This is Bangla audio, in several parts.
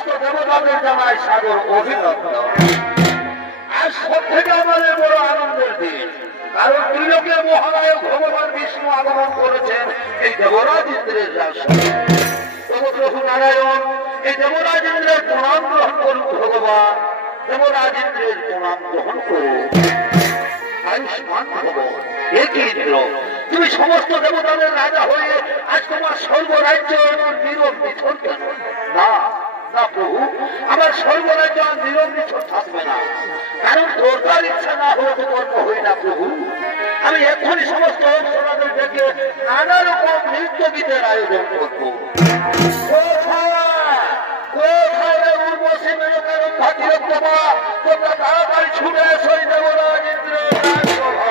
সমস্ত দেবতাদের জানাই সাগর অভিনন্দন। আজ সব থেকে আমাদের বড় আনন্দের দিন, কারণ ত্রিলোকের মহানায়ক ভগবান বিষ্ণু আগমন করেছেন এই দেবরাজ ইন্দ্রের রাজ্যে। প্রভু নারায়ণ এই দেবরাজ ইন্দ্রের প্রণাম গ্রহণ করুন। ভগবান দেবরাজ ইন্দ্রের প্রণাম গ্রহণ করুন। আয়ুষ্মান ভব। একই ইন্দ্র, তুমি সমস্ত দেবতাদের রাজা হয়ে আজ তোমার স্বর্গরাজ্য নীরব নিথর কেন? না না প্রভু, আমার স্বর্গরাজ্য আর নীরব নিথর থাকবে না, কারণ তোর ইচ্ছা না হলে তো কর্ম হই না প্রভু। আমি এক্ষুনি সমস্ত অপ্সরাদের ডেকে নানা রকম নৃত্য গীতের আয়োজন করবো। তোমরা তাড়াতাড়ি ছুটে এসো দেবরাজ ইন্দ্র রাজসভা।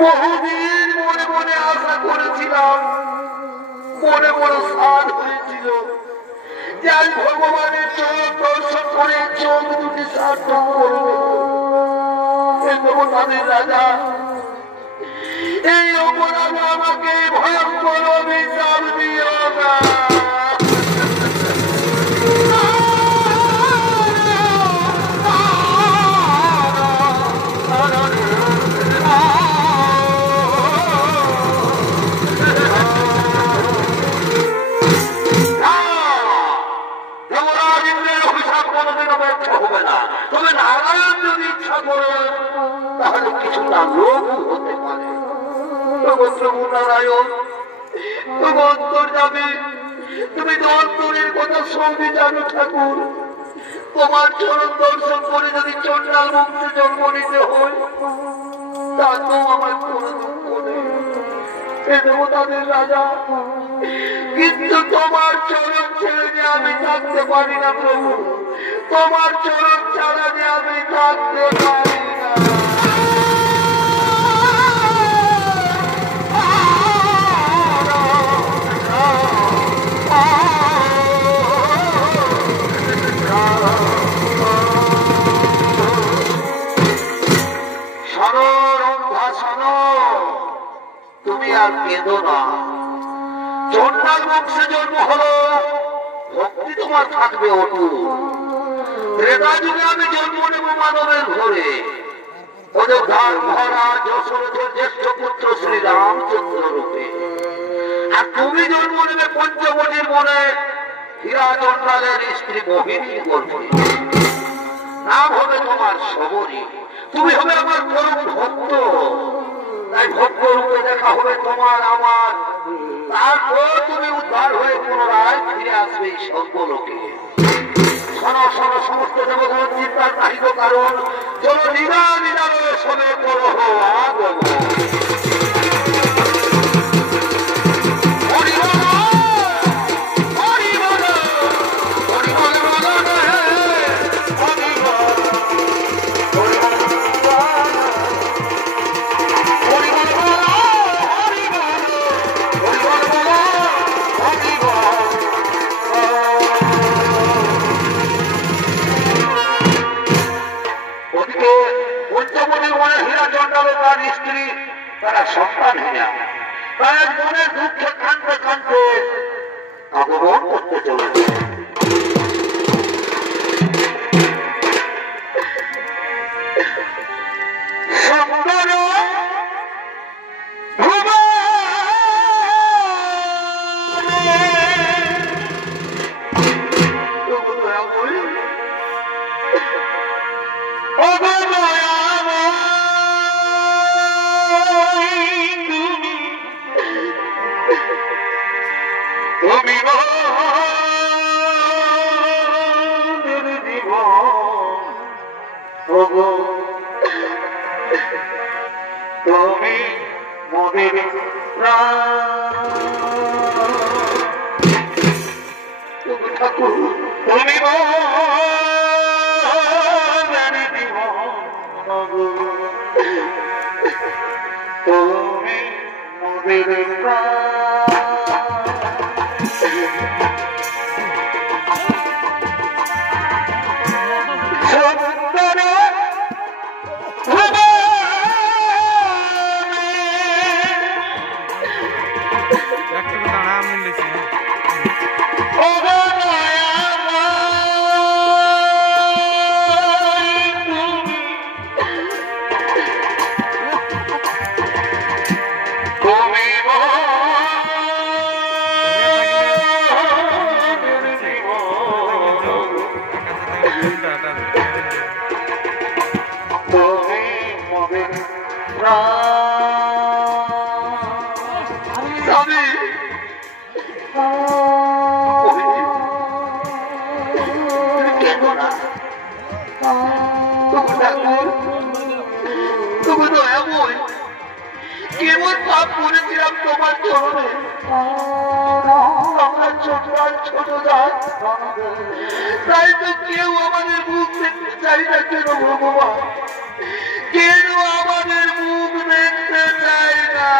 বহুদিন মনে আশা করেছিলাম, মনে মনে সাধ হয়েছিল যে আজ ভগবানের চোখ দর্শন করে চোখ দুটি সার্থক করবে। তাদের রাজা এই অপরাধ আমাকে ভয়ঙ্কর অভিশাপ দিও না। তবে নারায়ণ যদি ইচ্ছা করে তাহলে কিছুটা লোক হতে পারে। প্রভু নারায়ণ, তুমি অন্তর যাবে, তুমি তো অন্তরের কথা সবই জানো ঠাকুর। তোমার চরণ দর্শন করে যদি চন্ডাল মুক্তি জন্ম নিতে হয় তাতেও আমার কোন দুঃখ নেই। দেবতাদের রাজা, কিন্তু তোমার চরণ ছেড়ে যে আমি থাকতে পারি না প্রভু, তোমার চরণ ছাড়া যে আমি থাকতে পারি না। শোনো রন্ধা, শোনো, তুমি আর কেঁদো না। চন্ডাল বংশে জন্ম হলো, ভক্তি তোমার থাকবে অটুট। ত্রেতা যুগে আমি জন্ম নেব মানবের ঘরে, অযোধ্যার মহারাজ দশরথের জ্যেষ্ঠ পুত্র শ্রী রামচন্দ্র রূপে। আর তুমি জন্ম নেবে পঞ্চবটির মনে হীরা চন্ডালের স্ত্রী মোহিনী গর্ভে। নাম হবে তোমার শবরী, তুমি হবে আমার পরম ভক্ত। তাই ভক্ত রূপে দেখা হবে তোমার আমার, তারপর তুমি উদ্ধার হয়ে পুনরায় ফিরে আসবে এই স্বর্গলোকে। শোনো শোনো সমস্ত দেবগণ, চিন্তার নাহিত কারণ, চলো নিরা নিরালয়ে শোনে করো আগমন। স্ত্রী তারা সন্তান হইয়া তার মনে দুঃখে কাঁদতে কাঁদতে আগমন করতে চলেছে। তুমি মোদের ঠাকুর, তুমি তুমি মোদের কেমন পাপ করেছিলাম তোমার চরণে। আমরা ছোট যাই, তাই তো কেউ আমাদের মুখ দেখতে চাই না কেন ভগবান? কেন আমাদের মুখ দেখতে চাই না?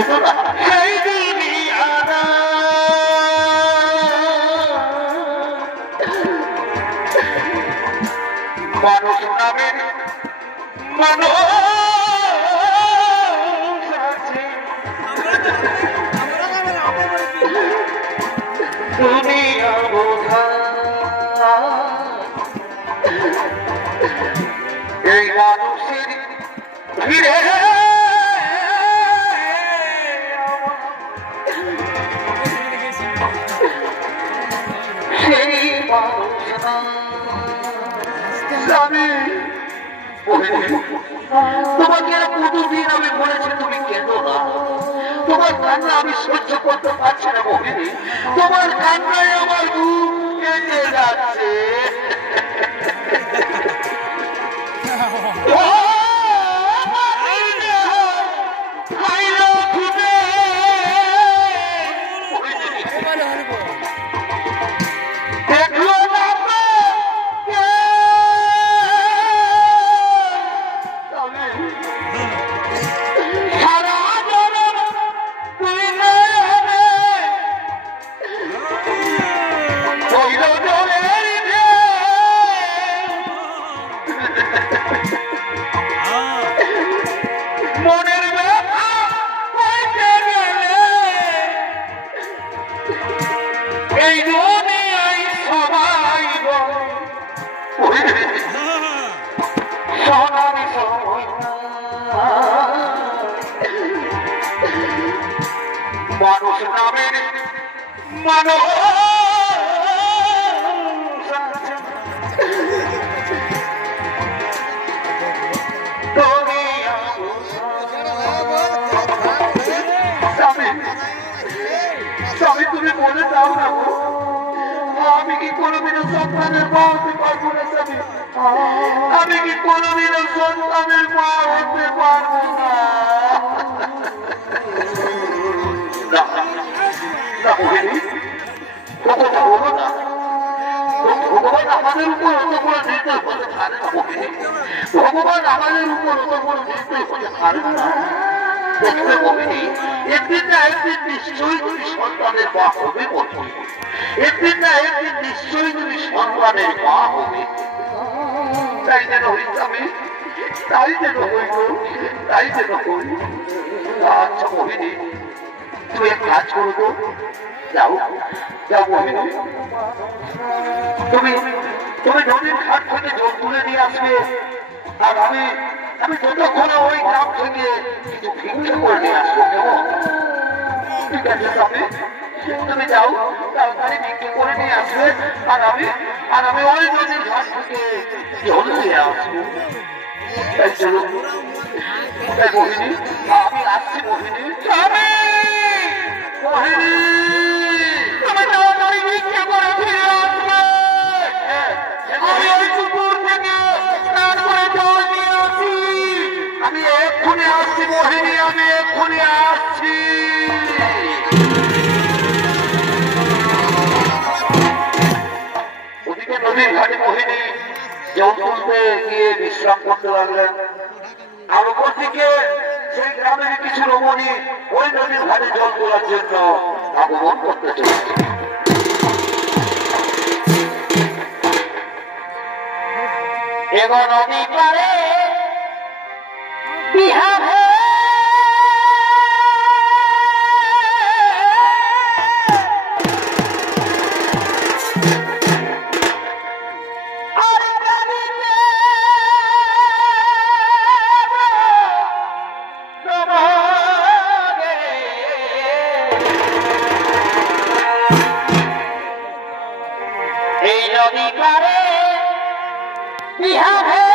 কিন্তু না সেই দুনিয়ারা মানুষ নামের মানুষ আছে দুনিয়া বোঝা এই মানুষের ভিড়ে সেই মানুষ আমি তোমাকে কতদিন আমি বলেছি তুমি কেঁদো না তোমার কান্না আমি সহ্য করতে পারছি না মোহিনী তোমার কান্নায় আমার বুক কেটে যাচ্ছে মানুষ নামের মানুষ তুমি বলে দাও না আমি কি কোনোদিনও সন্তানের মা হতে পারবো না স্বামী আমি কি কোনোদিনও সন্তানের মা হতে পারবো না ভগবান আমাদের উপর অত বড় নির্দয় হতে পারে না ভগবান আমাদের উপর অত বড় নির্দয় হতে পারে না দেখবে মোহিনী একদিন না একদিন নিশ্চয়ই তুমি সন্তানের মা হবে একদিন না একদিন নিশ্চয়ই তুমি সন্তানের মা হবে তাই যেন হইতামে তাই যেন হইল তাই যেন হইল আচ্ছা মোহিনী তুমি এক কাজ করো তো যাও যাও মোহিনী তুমি তুমি নদীর ঘাট থেকে জল তুলে নিয়ে আসবে আর আমি যতক্ষণে ওই গ্রাম থেকে কিছু ভিক্ষা করে নিয়ে আসবো ঠিক আছে তবে তুমি যাও তাড়াতাড়ি ভিক্ষা করে নিয়ে আসবে আর আমি ওই নদীর ঘাট থেকে জল নিয়ে আসবো তাই চলো তাই মোহিনী আমি আসছি মোহিনী মোহিনী আমি তাড়াতাড়ি ভিক্ষা করে ফিরে আসবো আমি ওই কুকুর থেকে স্নান করে জল নিয়ে আসি আমি এক্ষুনি আসছি মোহিনী আমি এক্ষুনি আসছি ওদিকে নদীর ঘাটে মোহিনী জল তুলতে গিয়ে বিশ্রাম করতে লাগলেন আর ওপর দিকে সেই গ্রামের কিছু রমণী ওই নদীর ঘাটে জল তোলার জন্য আগমন করতে চলেছে এগো নদী পারে বিহার এই নদী পারে বিহার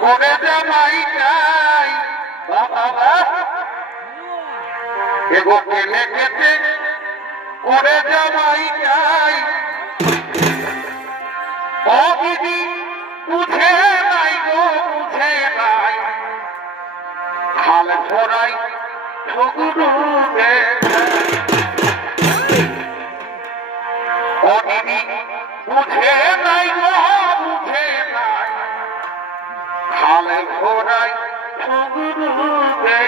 করে জামাই যাই বাবা এগো কেলে কেটে করে জামাই যাই ও দিদি বুঝে নাই গো ঘোড়াই ঠগুরুবে অনিমি বুঝে নাই বুঝে নাই খালে ঘোড়াই ঠগুরুবে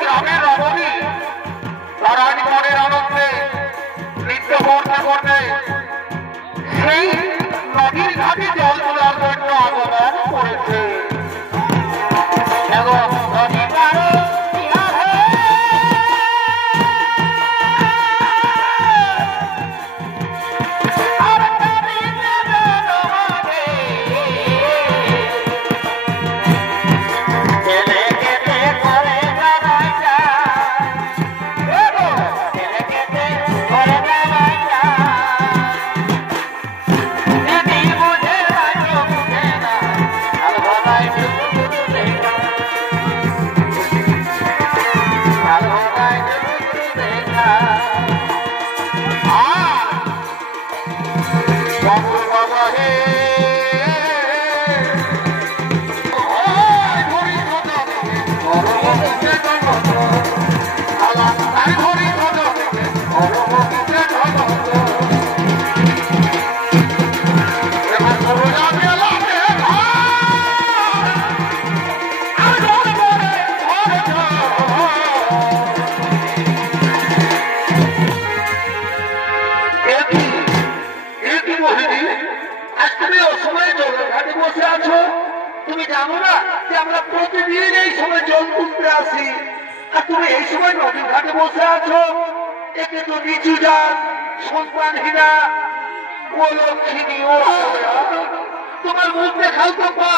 গ্রামের রমণী তারা মনের আনন্দে নৃত্য করতে করতে সেই নদীর ঘাটে জল তোলার জন্য আগমন করেছে এবং তুমি জানো না যে আমরা প্রতিদিন এই সময় জল তুলতে আসি আর তুমি এই সময় নদীর ঘাটে বসে আছো একে তো নিচু যান সন্তানহীনা ও লক্ষ্মী ও তোমার মুখ দেখাও তো পা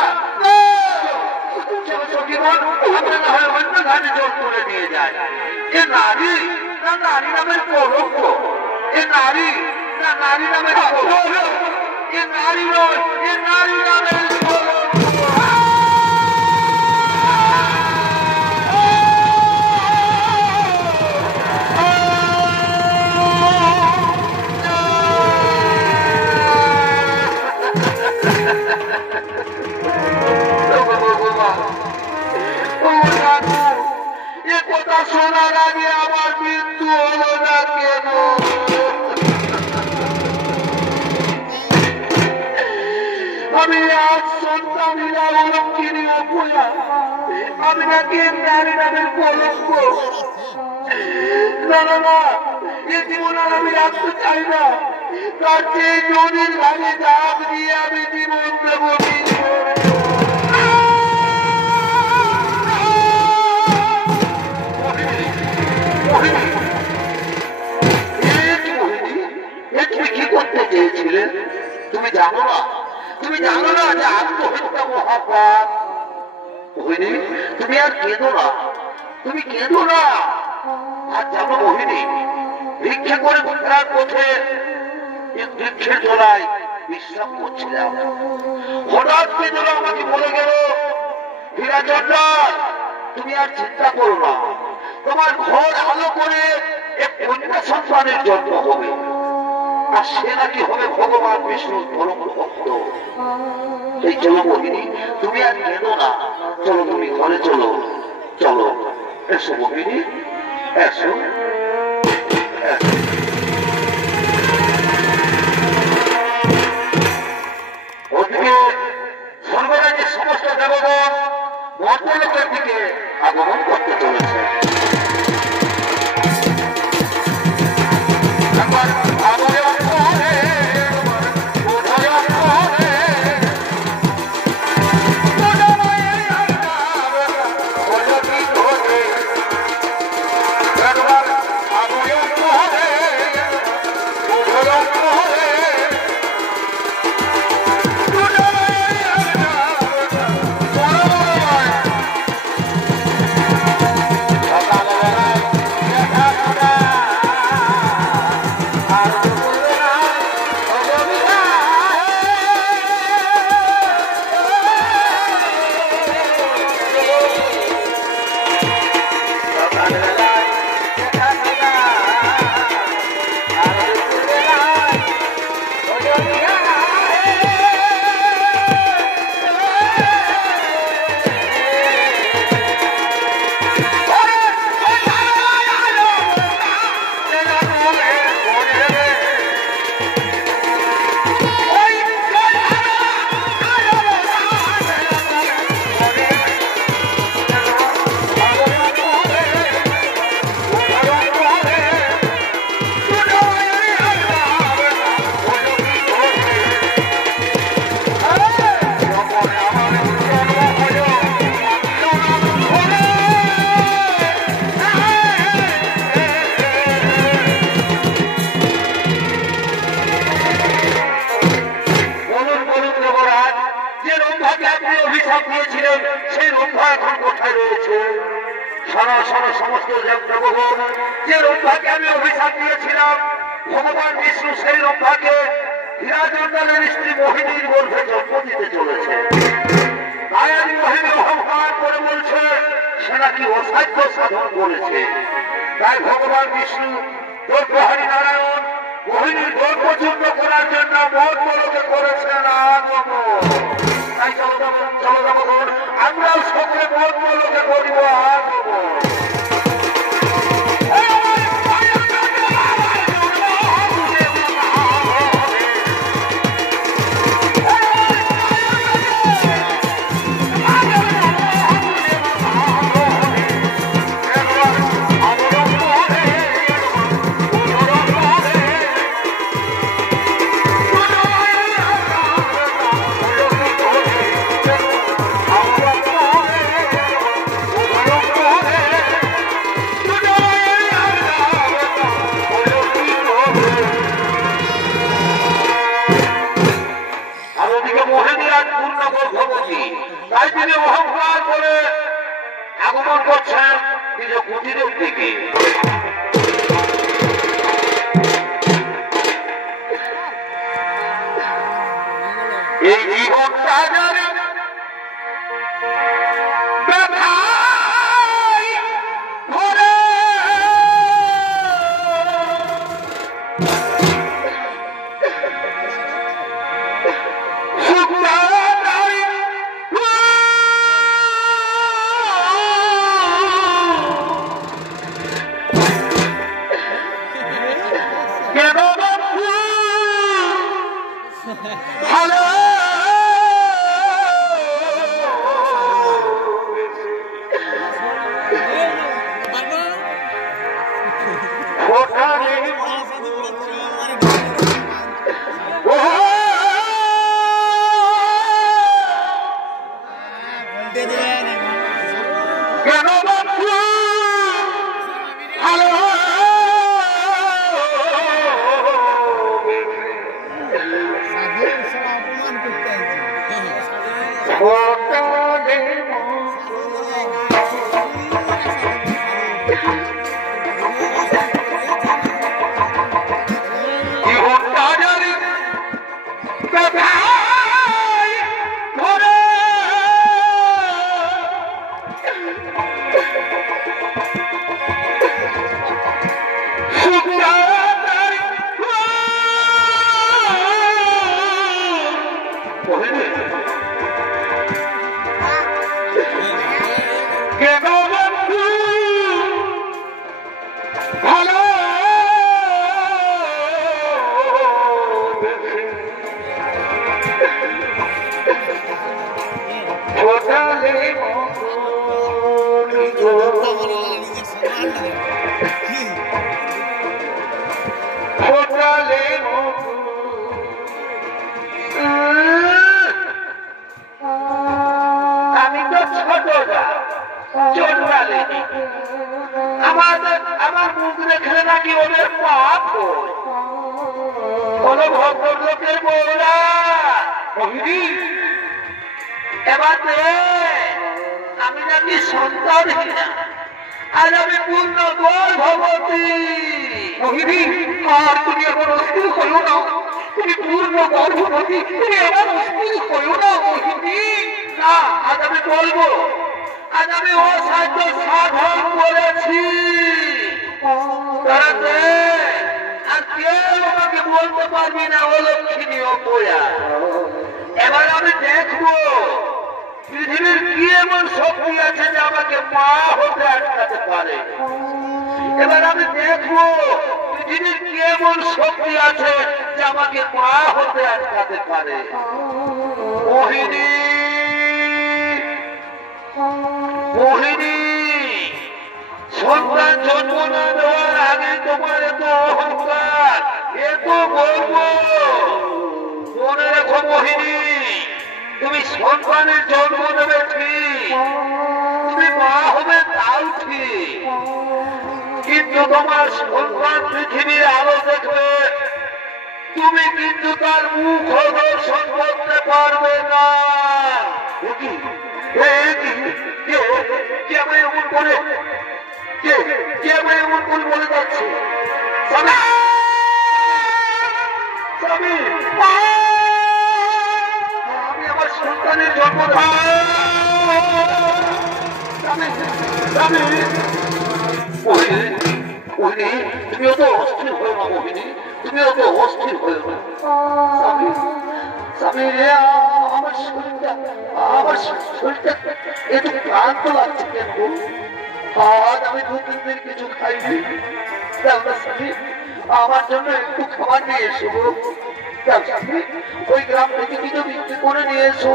আমরা না হয় অন্য ঘাটে জল তুলে নিয়ে যায় এ নারী না নারী নামের কলঙ্ক এ নারী না নারী নামের কলঙ্ক এ নারী নয় এ নারী নামের কলঙ্ক শোনার আগে আমার মৃত্যু হলো না কেন আমি আজ সন্তানীরা অলক্ষিনী অপয়া আমি নাকি নারী নামের কলঙ্ক না না না এ জীবন আর আমি রাখতে চাই না তার চেয়ে নদীর ভাগে ডাব দিয়ে আমি জীবন দেবো তুমি কি করতে চেয়েছিলে তুমি জানো না যে আত্মহত্যা মহাপাপ মোহিনী তুমি আর কেঁদো না তুমি কেঁদো না আর জানো মোহিনী ভিক্ষে করে ঘোরার পথে বৃক্ষের তোলায় বিশ্রাম করছিলাম হঠাৎ পেজরা আমাকে বলে গেল হীরাচন্দ্র তুমি আর চিন্তা করো না তোমার ঘর আলো করে এক কন্যা সন্তানের জন্ম হবে আর সে নাকি হবে ভগবান বিষ্ণুর পরম ভক্ত এই চলো মোহিনী তুমি আর কেঁদো না চলো তুমি ঘরে চলো চলো এসো মোহিনী এসো ওদিকে স্বর্গরাজ্যের সমস্ত দেবগণ মর্তলোকের দিকে আগমন করতে চলেছে রয়েছে। শোনো শোনো সমস্ত দেবগণ, যে রম্ভাকে আমি অভিশাপ দিয়েছিলাম, ভগবান বিষ্ণু সেই রম্ভাকে হীরাচন্দ্রের স্ত্রী মোহিনীর গর্ভে জন্ম দিতে চলেছে। তাই আমি মোহিনী অহংকার করে বলছে সে নাকি অসাধ্য সাধন করেছে। তাই ভগবান বিষ্ণু দুর্গহারী নারায়ণ মোহিনীর গর্ভযুদ্ধ করার জন্য মন বলকে করেছেন আগমন। তাই চলো দেবগণ, আমরাও সকলে মন বলকে করিব আগমন। তাই তিনি অহংকার করে আগমন করছেন নিজ কুটিরের দিকে। এই জীবনটা জানে আমার মুখ দেখলে নাকি ওদের পাপ হয়। কোন ভদ্রলোকের বউরা এবার আমি নাকি সন্তানহীনা, আজ আমি পূর্ণ গর্ভবতী। আর তুমি এবার অস্থির হলো না, তুমি পূর্ণ গর্ভবতী, তুমি এবার অস্থির হলো না মোহিনী। না, আজ আমি বলবো, আজ আমি অসাধ্য সাধন করেছি। আর কেউ আমাকে বলতে পারবি না অলক্ষিনী অপয়া। এবার আমি দেখবো পৃথিবীর কি এমন শক্তি আছে যে আমাকে মা হতে আটকাতে পারে। এবার আমি দেখবো পৃথিবীর কি এমন শক্তি আছে যে আমাকে মা হতে আটকাতে পারে। মোহিনী, মোহিনী, সন্তান জন্ম না দেওয়ার আগে তোমার এত অহংকার, এত গর্ব, মনে রেখো মোহিনী, তুমি সন্তানের জন্ম দেবে ঠিক, তুমি মা হবে তাও ঠিক, কিন্তু তোমার সন্তান পৃথিবীর আলো দেখবে, তুমি কিন্তু তার মুখ দর্শন করতে পারবে না। কে কে আমায় এমন বলে কে কে আমায় এমন করে বলে যাচ্ছে স্বামী স্বামী আমি আমার সন্তানের জন্ম স্বামী স্বামী মোহিনী তুমিও তো অস্থির হয়ে না মোহিনী তুমিও তো অস্থির হয়ে না স্বামী স্বামী রে আমার শরীরটা একটু ক্লান্ত লাগছে কেন আজ আমি 2-3 দিন কিছু খাইনি স্বামী আমার জন্য একটু খাবার নিয়ে এসো ওই গ্রাম থেকে কিছু বিক্রি করে নিয়ে এসো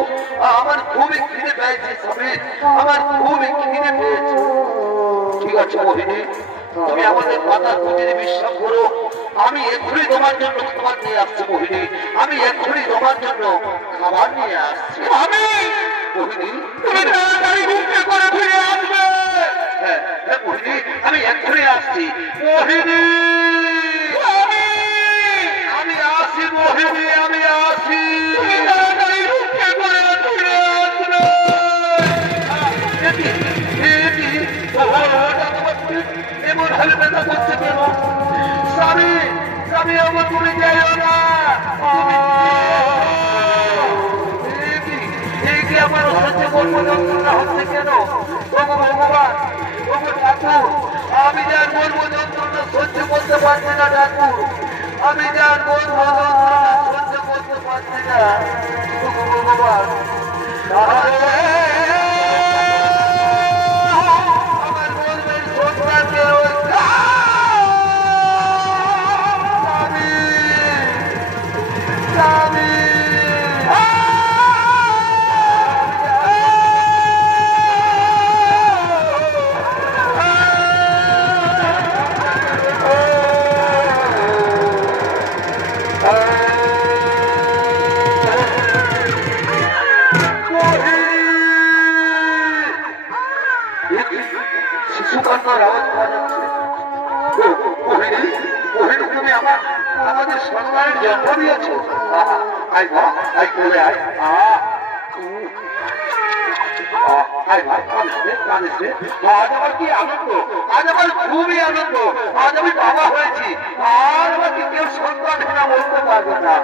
আমার খুবই খিদে পেয়েছে স্বামী আমার খুবই খিদে পেয়েছে ঠিক আছে মোহিনী তুমি আমাদের মাতার প্রতিটি বিশ্বাস করো আমি এক্ষুনি তোমার জন্য খাবার নিয়ে আসছি মোহিনী আমি এক্ষুনি তোমার জন্য খাবার নিয়ে আসছি আমি মোহিনী তুমি তাড়াতাড়ি ঘুমতে করে ফিরে আসবে হ্যাঁ মোহিনী আমি এক্ষুনি আসছি মোহিনী আমি আসি মোহিনী আমি আসি তুমি তাড়াতাড়ি ঘুমতে করে ফিরে আসবে এমন ভাবে ব্যথা করছে কেন স্বামী স্বামী আমার তুমি যাইও না এই কি আমার অসহ্য কর্মযন্ত্রণা হচ্ছে কেন ওগো ভগবান ওগো ঠাকুর আমি যার কর্মযন্ত্রণা সহ্য করতে পারছি না ঠাকুর আমি যার কর্মযন্ত্রণা সহ্য করতে পারছি না ওগো ভগবান আমাদের সন্তানের জন্ম দিয়েছে আজ আমার কি আনন্দ আজ আমার খুবই আনন্দ আজ আমি বাবা হয়েছি আর আমাকে কেউ সন্তান না বলতে পারবে না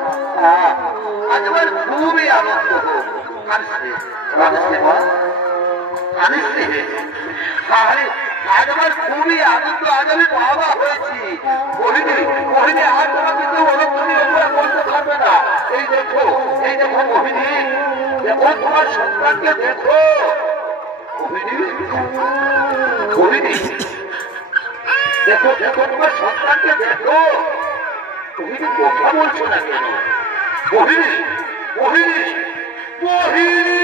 আজ আমার খুবই আনন্দ আজ আমার খুবই আনন্দ আজ আমি বাবা হয়েছি মোহিনী আর তোমাকে কেউ অলক্ষণী অপরাধ করতে পারবে না এই দেখো মোহিনী দেখো তোমার সন্তানকে দেখো মোহিনী দেখো তোমার সন্তানকে দেখো মোহিনী কথা বলছো না কেন মোহিনী মোহিনী মোহিনী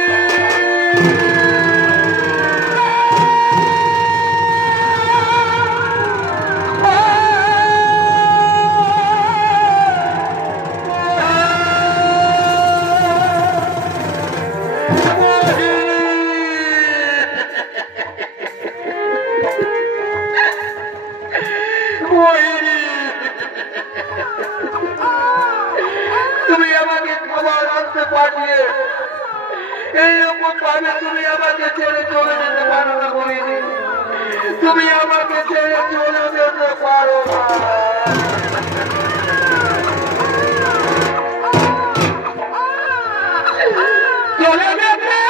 তুমি আমাকে খাবার আনতে পাঠিয়ে এইরকম ভাবে তুমি আমাকে ছেড়ে চলে যেতে পারো না বলিনি তুমি আমাকে ছেড়ে চলে যেতে পারো না চলে যেতে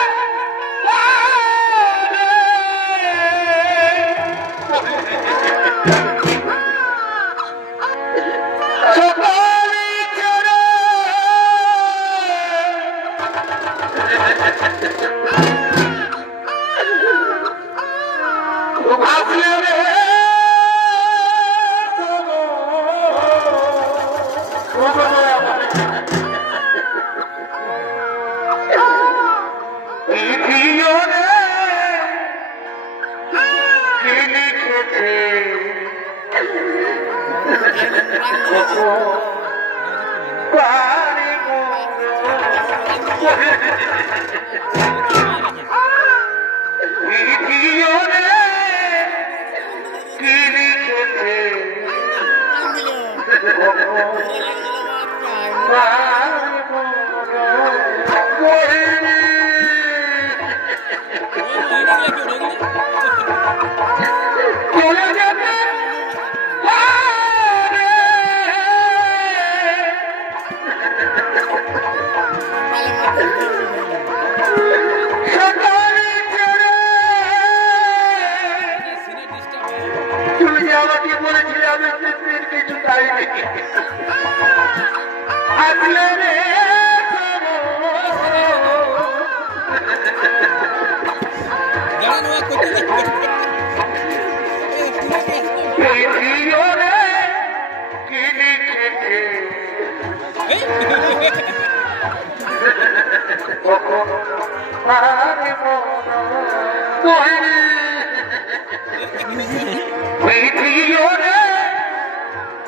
যায়নি আসলে রে কি লিখেছে কখন আরে মন ভিডিও রে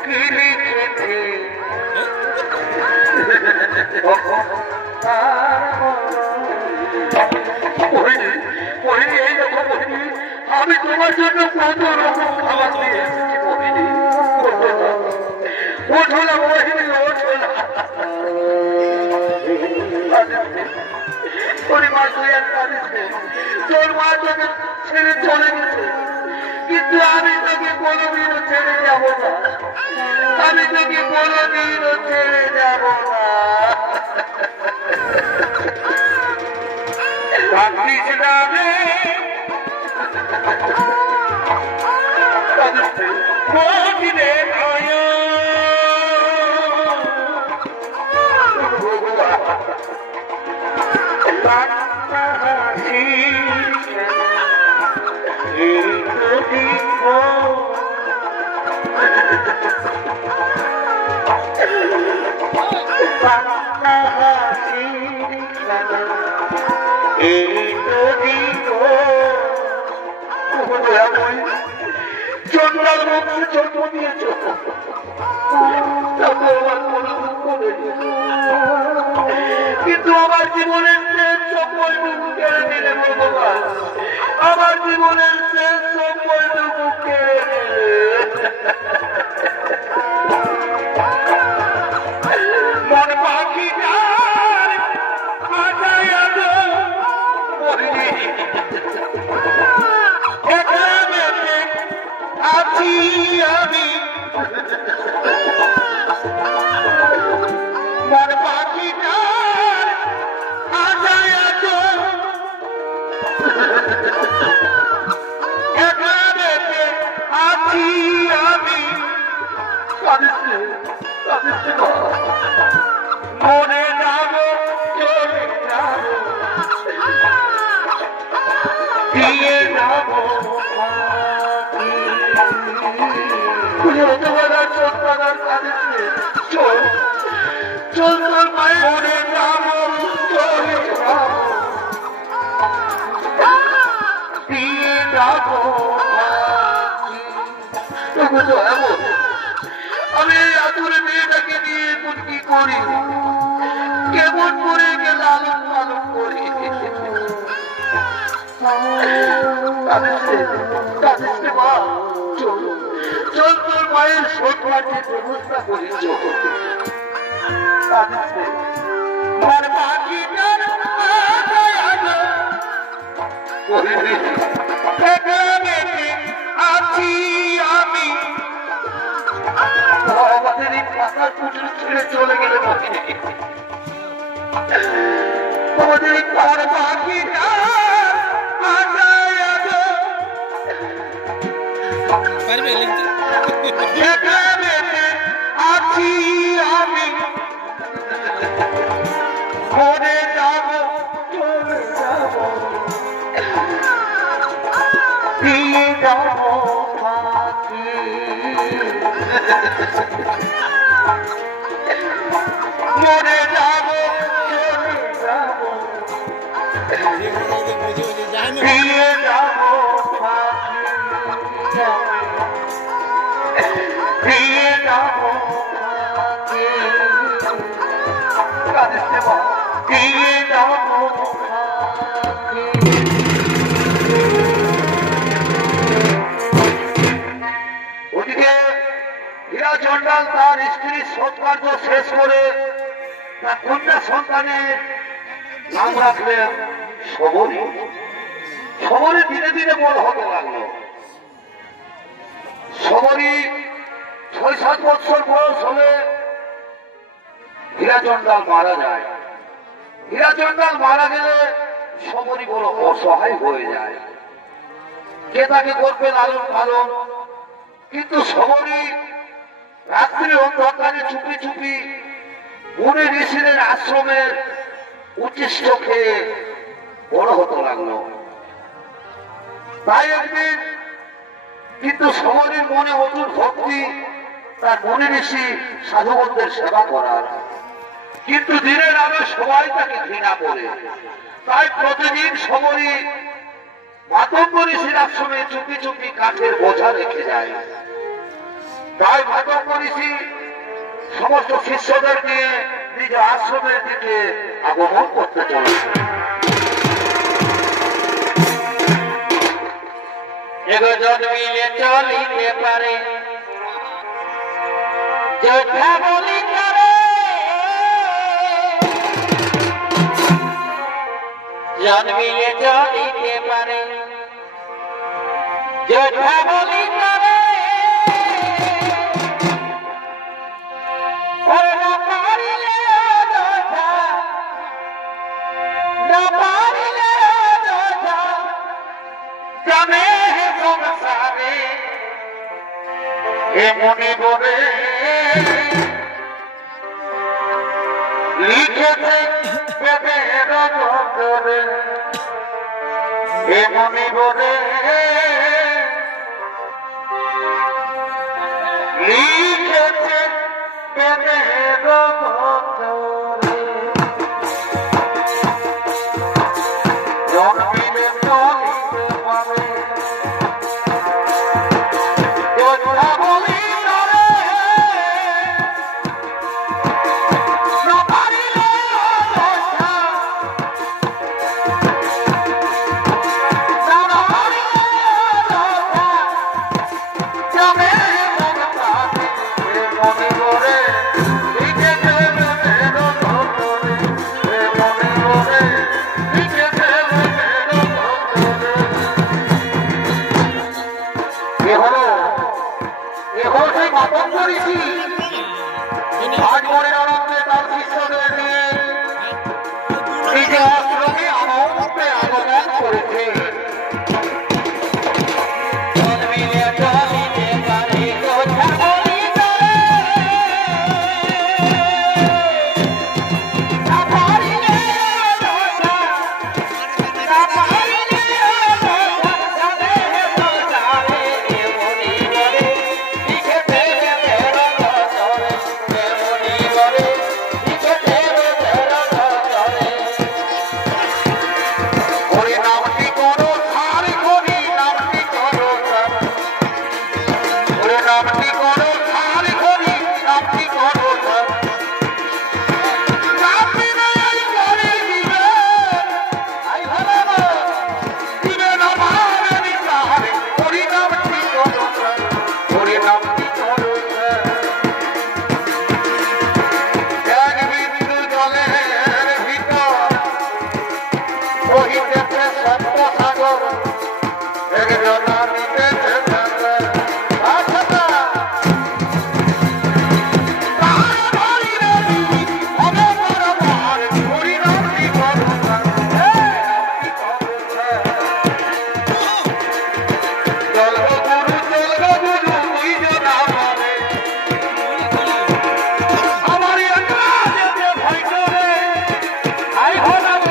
কি লিখেছে কখন আমি তোমার জন্য কত রকম খাবার দিয়ে এসেছি মোহিনী ওঠো না মোহিনী ওঠো না তোর মা তোকে ছেড়ে চলে গেছে কিন্তু আমি তোকে কোনোদিনও ছেড়ে যাব না আমি তোকে কোনোদিনও ছেড়ে যাব না ভাবিস না রে মদিনে আয়া জন্মার মধ্যে জন্ম দিয়েছ কিন্তু আমার জীবনের শেষ সময়টুকু কেড়ে নিলে ভগবান আমার জীবনের শেষ সময়টুকু কেড়ে নিলে মন পাখিটার মাথায় আছি আমি মন পাখিটার মাথায় আছি আমি মনে যাবো চলে যাবো দিয়ে যাবো চল চল তোর মায়ের যাবো চলে যাবো দিয়ে যাবো আমি আতুরে মেয়েটাকে নিয়ে এমন কি করি কেমন করে লালন পালন করি মা চল চল তোর মায়ের সন্তানের ব্যবস্থা করি আছি আমি আমাদের এই পাতার পুজো ছেড়ে চলে গেলে আমাদের এই পার পাখিটা আছি আমি ঘরে যাব চলে যাব দিয়ে যাব পাখি ঘরে যাব চলে যাব দিয়ে যাব পাখি দিয়ে যাব দিয়ে যাব ওদিকে হীরা চন্ডাল তার স্ত্রীর সৎকার্য শেষ করে তার কন্যা সন্তানের নাম রাখলেন সবরী। সবরী ধীরে ধীরে বড় হতে লাগলো। সবরী ৬-৭ বছর বয়স হলে হীরা চন্ডাল মারা যায়। হীরা চন্ডাল মারা গেলে সবরী বড় অসহায় হয়ে যায়। কে তাকে করবে লালন পালন? কিন্তু সবরী রাত্রি অন্ধকারে চুপি চুপি মুনি ঋষিদের আশ্রমের উচ্ছিষ্ট খেয়ে বড় হতে লাগলো। তাই একদিন কিন্তু সমাজের মনে অতুল ভক্তি, তার মুনি ঋষি সাধুগণদের সেবা করার, কিন্তু দিনের আলো সবাই তাকে ঘৃণা করে। তাই প্রতিদিন সময় মাতঙ্গ ঋষির আশ্রমে চুপি চুপি কাঠের বোঝা রেখে যায়। তাই মাতঙ্গ ঋষি সমস্ত শিষ্যদের নিয়ে নিজ আশ্রমের দিকে আগমন করতে চলেছে। জন্মিলে চলিতে পারে যোদ্ধা বলি করে, জন্মিলে চলিতে পারে যোদ্ধা বলি করে, না পারিলে যোদ্ধা, না পারিলে যোদ্ধা জানে সংসারে এ মনে বলে লিখেছে বেদের নজরে, এ মনে বলে লিখেছে বেদের নজরে। জন্মিলে চলিতে পারে যোদ্ধা বলি করে, না পারিলে যোদ্ধা, না পারিলে যোদ্ধা জানে সংসারে এ মনে করে লিখেছে বেদের নজরে, এ মনে করে লিখেছে বেদের নজরে। এখন সেই মাতঙ্গ ঋষি আজ মনের আনন্দে তার শিষ্যদের নিয়ে নিজ আশ্রমে আনন্দে আগমন করেছে। জন্মিলে চলিতে পারে যোদ্ধা বলি করে, না পারিলে যোদ্ধা, না পারিলে যোদ্ধা জানে সংসারে এ মনি করে লিখেছে বেদের নজরে, এ মনি করে লিখেছে বেদের নজরে। হরি নামটি করো সারি, হরি নামটি করো সারি, হরি নামটি করো সারি, হরি নামটি করো সারি। নামটি নেই করে দিবে, আই ভালো না দিবে না মারে নিসারে, হরি নামটি করো সারি, হরি নামটি করো সারি। এক বিন্দু জলের ভিতর বহিতেছে সপ্ত সাগর, একজনা নিতেছে সাগর। আচ্ছা তার ধরিলে হবে পরমার, হরি নামটি করো সারি, নামটি করো সারি। চল গো গুরু, চল গো গুরু, দুইজনা বলে আমার একলা যেতে ভয় করে, আই হলাম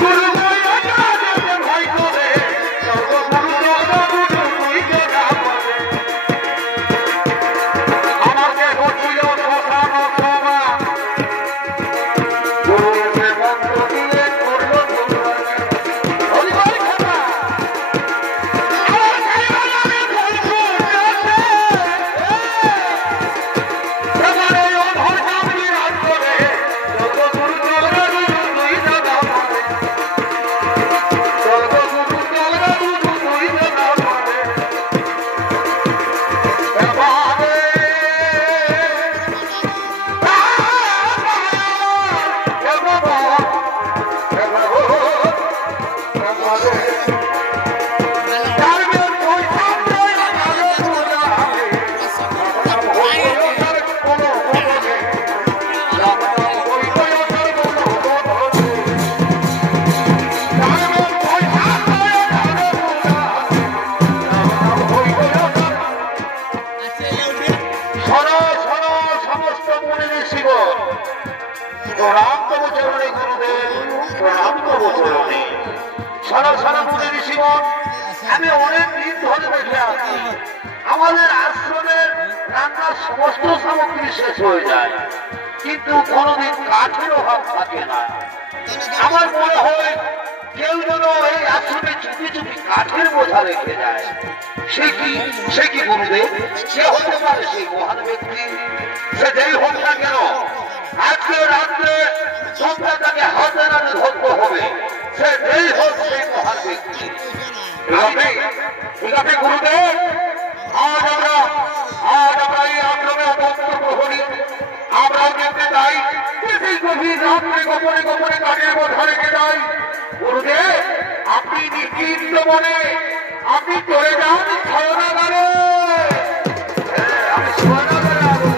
গুরু কই একলা যেতে ভয় করে। চল গো গুরু, চল গো গুরু, দুইজনা বলে আমাকে ঘটিল শ্মশান সভা, গুরু এসে মন্ত্র দিয়ে করল দুর্গা। হরি বল খাতা আমার প্রণাম তব চরণে গুরুদেব, প্রণাম তব চরণে। সারা সারা মুনি ঋষিগণ, আমি অনেক দিন ধরে দেখে আসছি আমাদের আশ্রমের রান্নার সমস্ত সামগ্রী শেষ হয়ে যায়, কিন্তু কোনোদিন কাঠের অভাব থাকে না। আমার মনে হয় কেউ যেন এই আশ্রমে চুপি চুপি কাঠের বোঝা রেখে যায়। সে কি গুরুদেব? সে হতে পারে সেই মহান ব্যক্তি, সে যেই হোক না কেন, আজকে রাত্রে সন্ধ্যাটাকে হাতে নাতে ধরতে হবে। সে যেই হোক সেই মহান ব্যক্তি। ঠিক আছে গুরুদেব, আজ আমরা এই আশ্রমে অবস্থান করি। আমরা দেখতে চাই সেই গভীর রাত্রে গোপনে গোপনে কাঠের বোঝা রেখে যাই। গুরুদেব, আপনি নিশ্চিন্ত মনে আপনি চলে যান শরণাগারে। আমি শরণাগারে আলো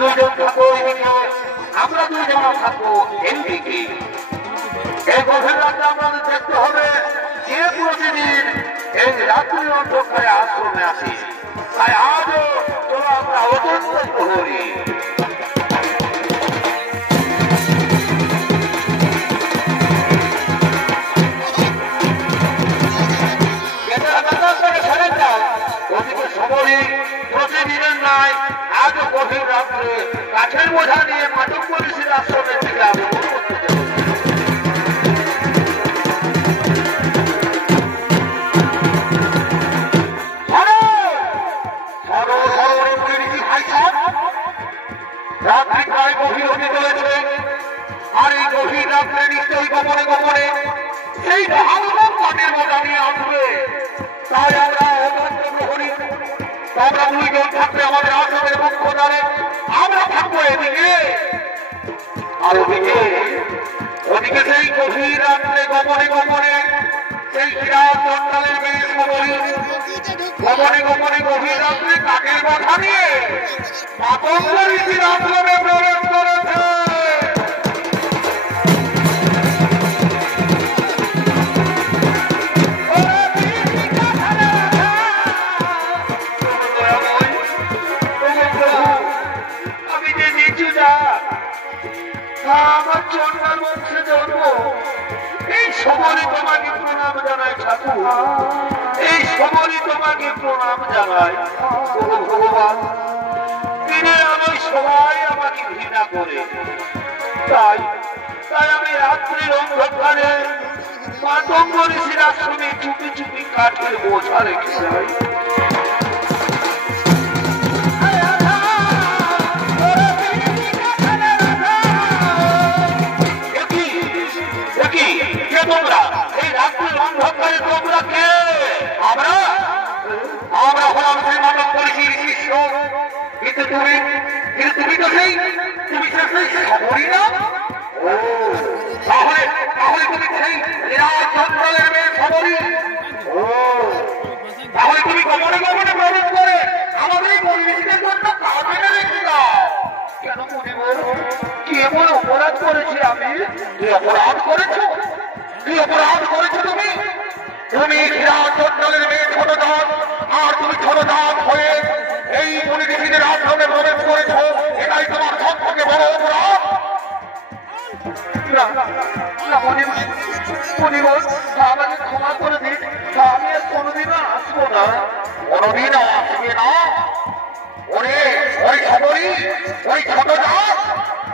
দুইজন থাকবো এদিকে, আমরা দুইজন থাকবো এদিকে। এই গভীর রাত্রে আমাদের দেখতে হবে যে প্রতিদিন এই রাত্রি অন্ধকারে আশ্রমে আসি। তাই আজও চলো আমরা অত্যন্ত প্রহরী। প্রতিদিনের নাই আজও গভীর রাত্রে কাঠের বোঝা নিয়ে মাটক ঋষির আশ্রমের দিকে আগমন করতে রাত্রি প্রায় গভীর হতে চলেছে। আর এই গভীর রাত্রে নিশ্চয়ই গোপনে গোপনে সেই মহানুভব কাঠের বোঝা নিয়ে আসবে। তাই আমরা অত্যন্ত প্রহরী। আমরা দুইজন থাকবে আমাদের আশ্রমের মুখ্য দ্বারে, আমরা থাকবো এদিকে। আর ওদিকে সেই গভীর রাত্রে গোপনে গোপনে সেই বিরাট চন্ডালের বেশ গোপনে গোপনে গভীর রাত্রে কাঠের বোঝা নিয়ে মাতঙ্গ ঋষির আশ্রমে প্রবেশ করেছে। আমার চন্ডাল বংশে জন্ম, এই সময় তোমাকে প্রণাম জানাই ঠাকুর, এই সময় তোমাকে প্রণাম জানাই। ভগবান, দিনের আলোয় সবাই আমাকে ঘৃণা করে, তাই আমি রাত্রির অন্ধকারে মাতঙ্গ ঋষির আশ্রমে চুপি চুপি কাঠের বোঝা রেখে যাই। তোমরা এই রাত্রির অন্ধকারে তোমরা কে? আমরা হলাম সেই মানব ঋষির শিষ্য। কিন্তু তুমি তো তুমি খবরই না। তাহলে তুমি সেই জঙ্গলের মেয়ে খবরই। তাহলে তুমি গোপনে গোপনে প্রবেশ করে আমাদের এই পরিবেশের জন্য কাজে রেখে দাও। কেন বুঝিব? কি এমন অপরাধ করেছি আমি? কি অপরাধ করেছো? কি অপরাধ করেছো তুমি? তুমি জঙ্গলের মেয়ে ছোট দান, আর তুমি ছোট দান হয়ে এই মুনি ঋষিদের আশ্রমে প্রবেশ করেছো, এটাই তোমার সব থেকে বড় অপরাধ। আমাকে ক্ষমা করে দিন, আমি আর কোনোদিনও আসবো না। কোনোদিনও আসবে না? ওই খবরই ওই ছোট দাস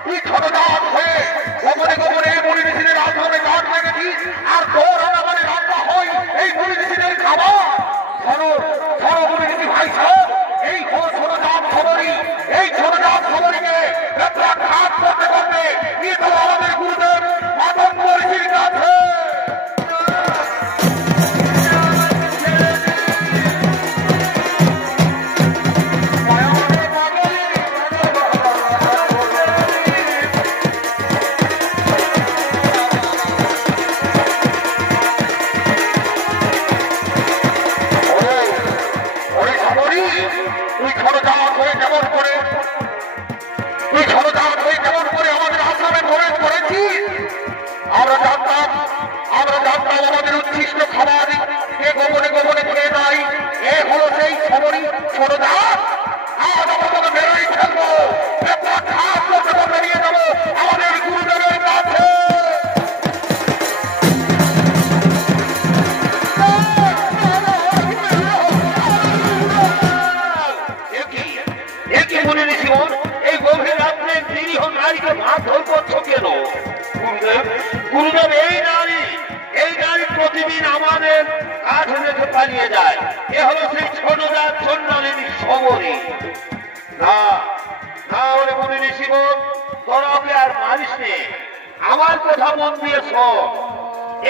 তুই ছোটজাত হয়ে গোপনে গোপনে মুনি ঋষিদের আশ্রমে গাছ লেগেছিস আর তোর আনাবারে রান্না হয় এই মুনি ঋষিদের খাবার। মুনি ঋষি ভাই সাহেব, এই ছোটজাত খবরই, এই ছোটজাত খবরীকে ঘাত করতে করতে নিয়ে চলো আমাদের গুরুদেব মাতঙ্গ ঋষির কাছে। আমরা জানতাম আমাদের উচ্ছিষ্ট খাবার এ গোপনে গোপনে খেয়ে দেয়। এ হলো সেই খবরই ছোট জাত। আজ আমরা বেরোই ফেলবো, বেরিয়ে যাবো আমাদের গুরুদেবের কাছে। এই গভীর রাত্রে নিরীহ নারীকে মারধর করছো কেন? গুরুদেব, এই নারী প্রতিদিন আমাদের কাছে রেখে পালিয়ে যায়। এ হলো সেই ছোট জাত সন্ন্যালিনী শবরী। না না, ওরে মুনি ঋষিগণ, তোরা ওকে আর মারিস নে। আমার কথা মন দিয়ে শোন।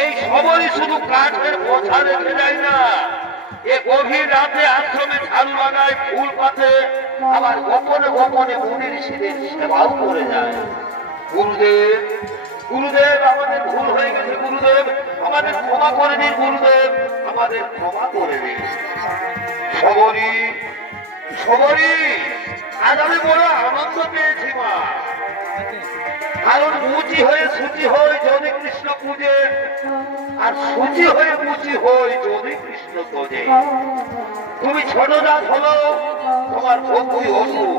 এই শবরী শুধু কাঠের বোঝা রেখে যায় না, এ গভীর রাতে আশ্রমে ঝাড়ু লাগায়, ফুল পাতে, আবার গোপনে গোপনে মুনি ঋষিদের সেবাও করে যায়। গুরুদেব, গুরুদেব, আমাদের ভুল হয়ে গেছে গুরুদেব, আমাদের ক্ষমা করে দিন গুরুদেব, আমাদের ক্ষমা করে দিন। শবরী, শবরী, আজ আমি বড় আনন্দ পেয়েছি মা। কারণ মুচি হয়ে সূচি হই যদি কৃষ্ণ পূজে, আর সূচি হয়ে মুচি হই যদি কৃষ্ণ তোজে। তুমি ছোট জাত হলো, তোমার ভক্তি অসুর।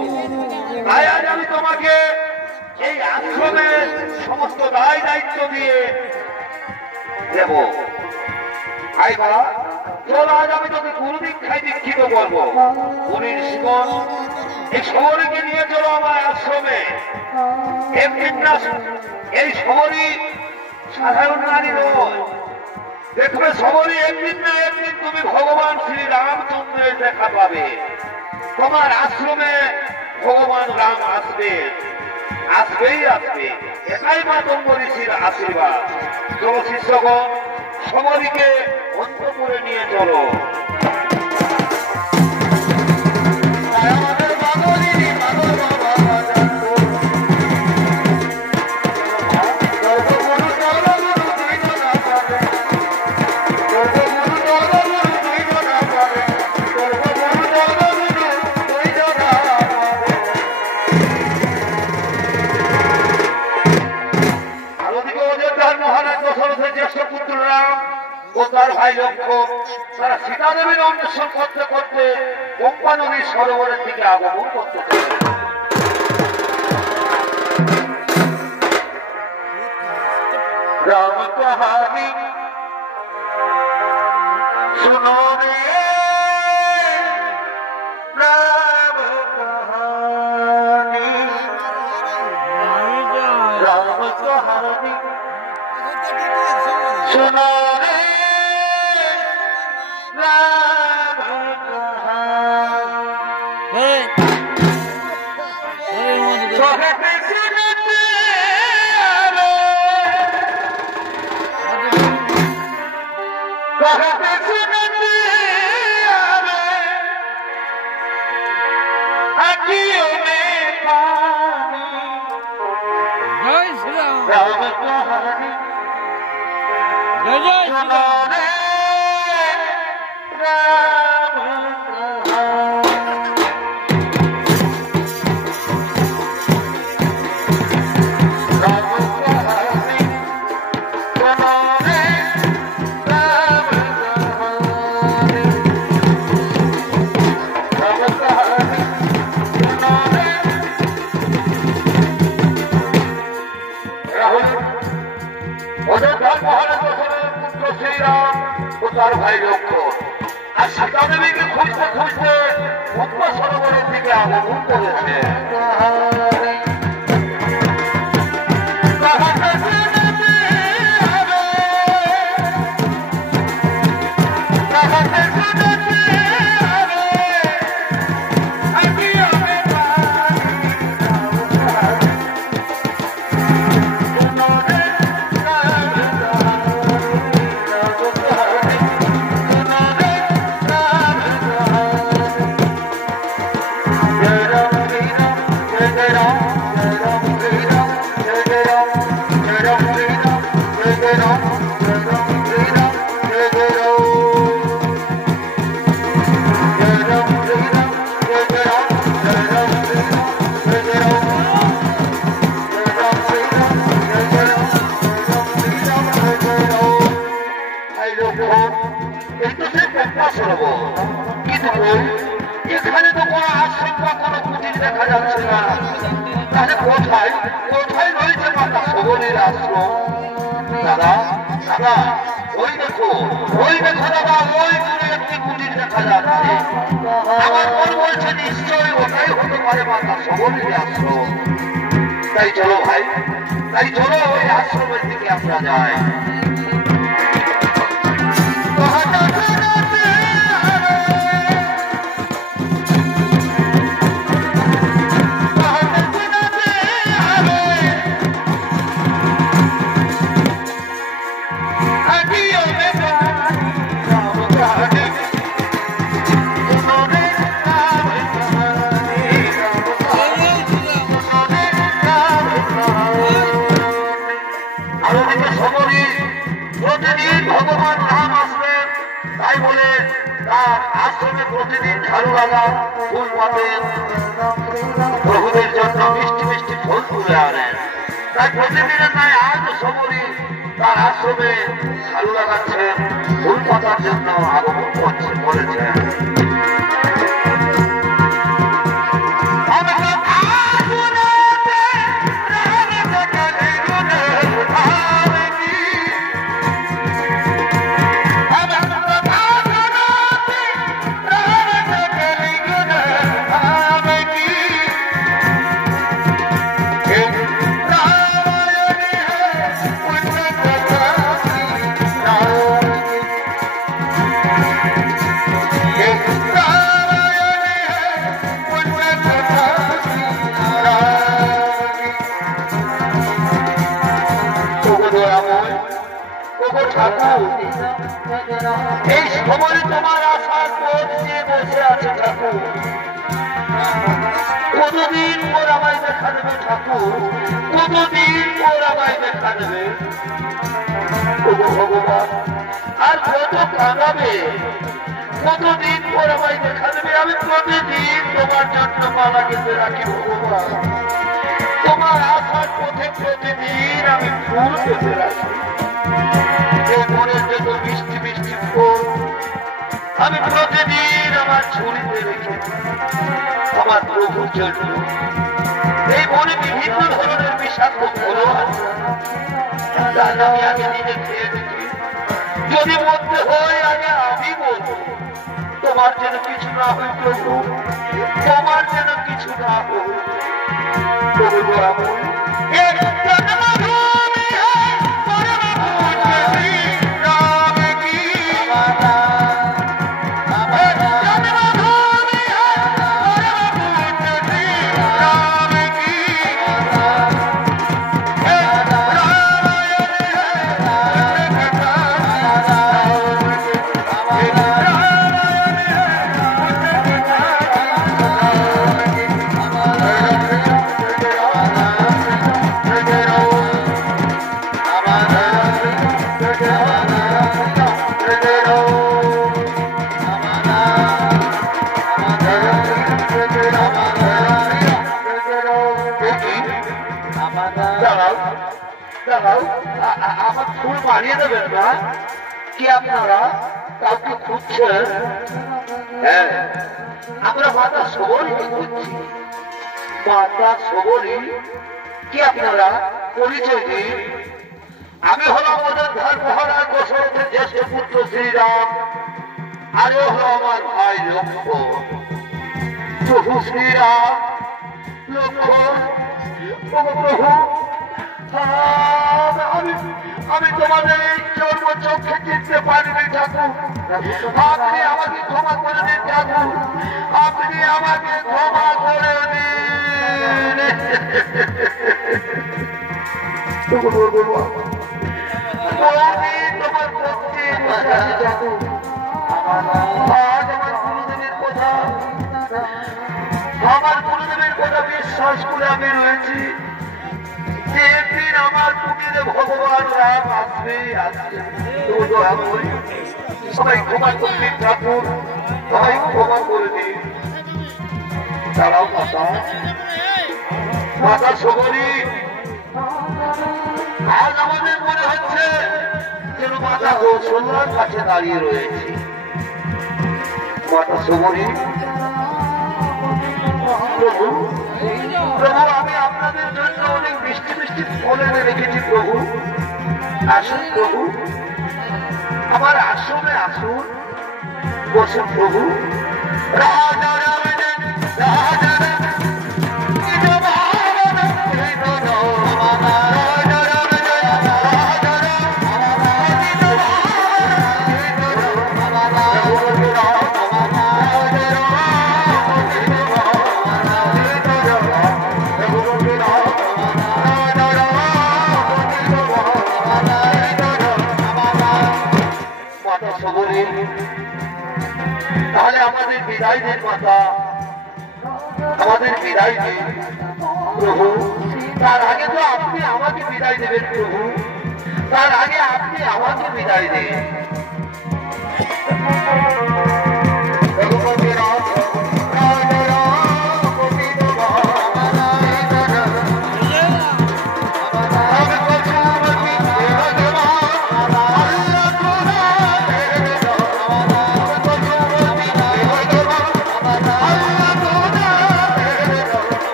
তাই আজ আমি তোমাকে এই আশ্রমের সমস্ত দায় দায়িত্ব দিয়ে দেব। চল, আজ আমি তোকে গুরু দীক্ষায় দীক্ষিত করবো। মুনি ঋষিগণ, এই শবরীকে নিয়ে চলো আমার আশ্রমে। এই শবরী সাধারণ নারী নয়। দেখবে শবরী, একদিন না একদিন তুমি ভগবান শ্রী রামচন্দ্রের দেখা পাবে। তোমার আশ্রমে ভগবান রাম আসবে, আসবেই আসবে। এটাই মাতঙ্গ ঋষির আশীর্বাদ। চলো শিষ্যগণ, শবরীকে অন্তঃপুরে নিয়ে চলো। তার ভাই লক্ষ্মণ তারা সীতা দেবীর অন্বেষণ করতে করতে গঙ্গা নদীর সরোবরের দিকে আগমন করতে রাম কাহানি শুনো রে, রাম কাহানি, রাম কাহানি শুনো রে, তার ভাই লক্ষ্মণ আর সীতা দেবীকে খুঁজতে খুঁজতে গঙ্গা সরোবরের দিকে আগমন করেছে। এই তো সেই পদ্মা সরোবর, কিন্তু এখানে তো কোনো আশ্রম বা কোনো কুটির দেখা যাচ্ছে না। তাহলে কোথায় কোথায় রয়েছে মাতা সবরীর আশ্রম? দাদা দাদা, ওই দেখো দাদা, ওই দূরে একটি কুটির দেখা যাচ্ছে। আমার মন বলছে নিশ্চয়ই ওটাই হতে পারে মাতা সবরীর আশ্রম। তাই চলো ভাই, তাই চলো ওই আশ্রমের দিকে আমরা যাই। তাই বলে তার আশ্রমে প্রতিদিন ঝাড়ু লাগা, ফুল পাতেন, প্রভুদের জন্য মিষ্টি মিষ্টি ফল তুলে আনেন। তাই প্রতিদিনের নয় আজও সবরই তার আশ্রমে ঝাড়ু লাগাচ্ছেন, ফুল পাতার জন্য আগমন করেছেন। এই সময় তোমার আশার পথ নিয়ে বসে আছে ঠাকুর, কতদিন পর আমায় দেখা দেবে ঠাকুর, কতদিন পর আমায় দেখা দেবে ভগবান, আর কত কাঁদাবে, কতদিন পর আমায় দেখা দেবে। আমি প্রতিদিন তোমার জন্য মালা গেঁথে রাখি ভগবান, তোমার আশার পথে প্রতিদিন আমি ফুল গেঁথে রাখি। মনের যত মিষ্টি মিষ্টি ফুল আমি প্রতিদিন আমার ঝুড়িতে রেখে আমার প্রভুর জন্য। এই মনে বিভিন্ন ধরনের বিষাক্ত ফলও আছে, আমি আগে নিজে খেয়ে দেখি, যদি মধ্যে হয় আগে আমি বলবো তোমার যেন কিছু না হয় প্রভু, তোমার যেন কিছু না হয় প্রভু। আমার ফুল বানিয়ে দেবেন না কি আপনারা? কাউকে খুঁজছেন? হ্যাঁ, আমরা মাতা সবরীকে খুঁজছি। মাতা সবরী কি আপনারা? পরিচয় দিন। আমি হলাম ওদের ধর্মহারায় দশরথের জ্যেষ্ঠ পুত্র শ্রীরাম, আর ও হলো আমার ভাই লক্ষ্মণ। প্রভু শ্রীরাম, লক্ষ্মণ, প্রভু আমি তোমাদের এই জন্ম চোখে চিনতে পারিনি ঠাকুর, আপনি আমাকে ক্ষমা করে দিন ঠাকুর, আপনি আমাকে ক্ষমা করে দিন। তোমার ভক্তি ঠাকুর, আজ আমার গুরুদেবের কথা, আমার গুরুদেবের কথা বিশ্বাস করে আমি রয়েছি। একদিন আমার কুটিরে ভগবান রাম আসবে, সবাই ক্ষমা করে দিন ঠাকুর, সবাই ক্ষমা করে দিন। তারাও মাতা সবরী, আজ আমাদের মনে হচ্ছে যেন মাতা কৌশল্যার কাছে দাঁড়িয়ে রয়েছি। মাতা সুবরী, প্রভু প্রভু আমি আপনাদের জন্য অনেক মিষ্টি মিষ্টি ফল এনে রেখেছি প্রভু। আসুন প্রভু, আমার আশ্রমে আসুন, বসুন প্রভু। রাজা তাহলে আমাদের বিদায় দেন মাতা, আমাদের বিদায় দিন প্রভু। তার আগে তো আপনি আমাকে বিদায় দেবেন প্রভু, তার আগে আপনি আমাকে বিদায় দেন।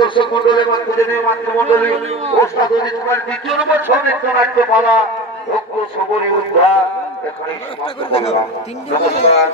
দর্শক মন্ডলী এবং পূজনীয় মাতৃমন্ডলী, ওস্তাদ অজিত কুমার দ্বিতীয় নম্বর সৌমিত্র নাট্যমালা ভক্ত সবরী উদ্ধার এখানে সমাপ্ত করলাম। নমস্কার।